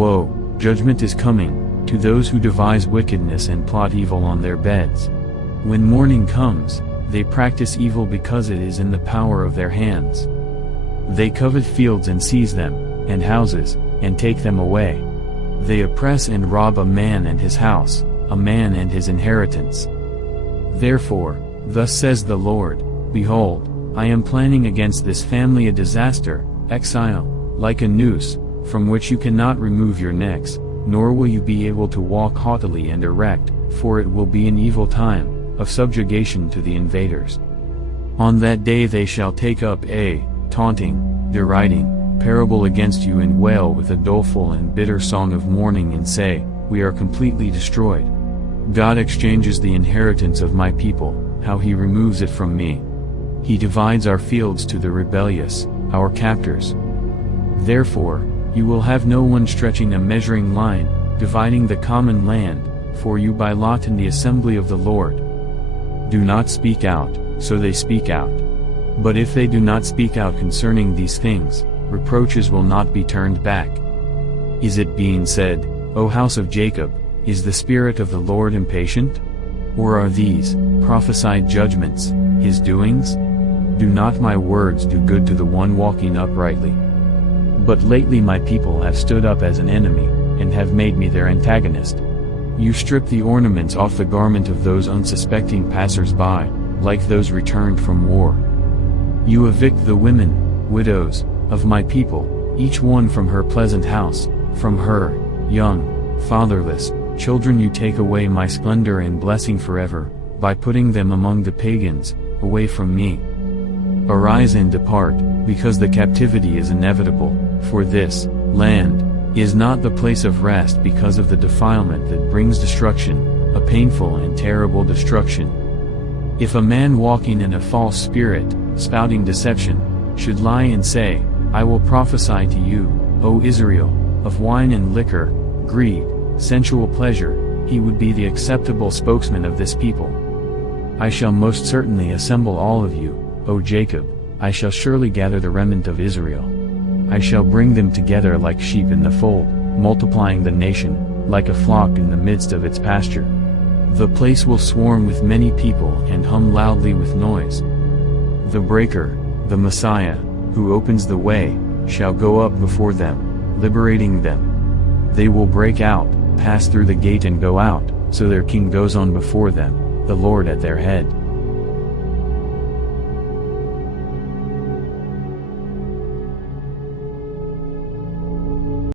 Woe, judgment is coming, to those who devise wickedness and plot evil on their beds. When morning comes, they practice evil because it is in the power of their hands. They covet fields and seize them, and houses, and take them away. They oppress and rob a man and his house, a man and his inheritance. Therefore, thus says the Lord, Behold, I am planning against this family a disaster, exile, like a noose, from which you cannot remove your necks, nor will you be able to walk haughtily and erect, for it will be an evil time, of subjugation to the invaders. On that day they shall take up a taunting, deriding, parable against you and wail with a doleful and bitter song of mourning and say, We are completely destroyed. God exchanges the inheritance of my people, how he removes it from me. He divides our fields to the rebellious, our captors. Therefore, you will have no one stretching a measuring line, dividing the common land, for you by lot in the assembly of the Lord. Do not speak out, so they speak out. But if they do not speak out concerning these things, reproaches will not be turned back. Is it being said, O house of Jacob, is the Spirit of the Lord impatient? Or are these, prophesied judgments, his doings? Do not my words do good to the one walking uprightly? But lately my people have stood up as an enemy, and have made me their antagonist. You strip the ornaments off the garment of those unsuspecting passers-by, like those returned from war. You evict the women, widows, of my people, each one from her pleasant house, from her, young, fatherless, children you take away my splendor and blessing forever, by putting them among the pagans, away from me. Arise and depart, because the captivity is inevitable, for this land is not the place of rest because of the defilement that brings destruction, a painful and terrible destruction. If a man walking in a false spirit, spouting deception, should lie and say, I will prophesy to you, O Israel, of wine and liquor, greed, sensual pleasure, he would be the acceptable spokesman of this people. I shall most certainly assemble all of you, O Jacob, I shall surely gather the remnant of Israel. I shall bring them together like sheep in the fold, multiplying the nation, like a flock in the midst of its pasture. The place will swarm with many people and hum loudly with noise. The breaker, the Messiah, who opens the way, shall go up before them, liberating them. They will break out, pass through the gate and go out, so their king goes on before them, the Lord at their head.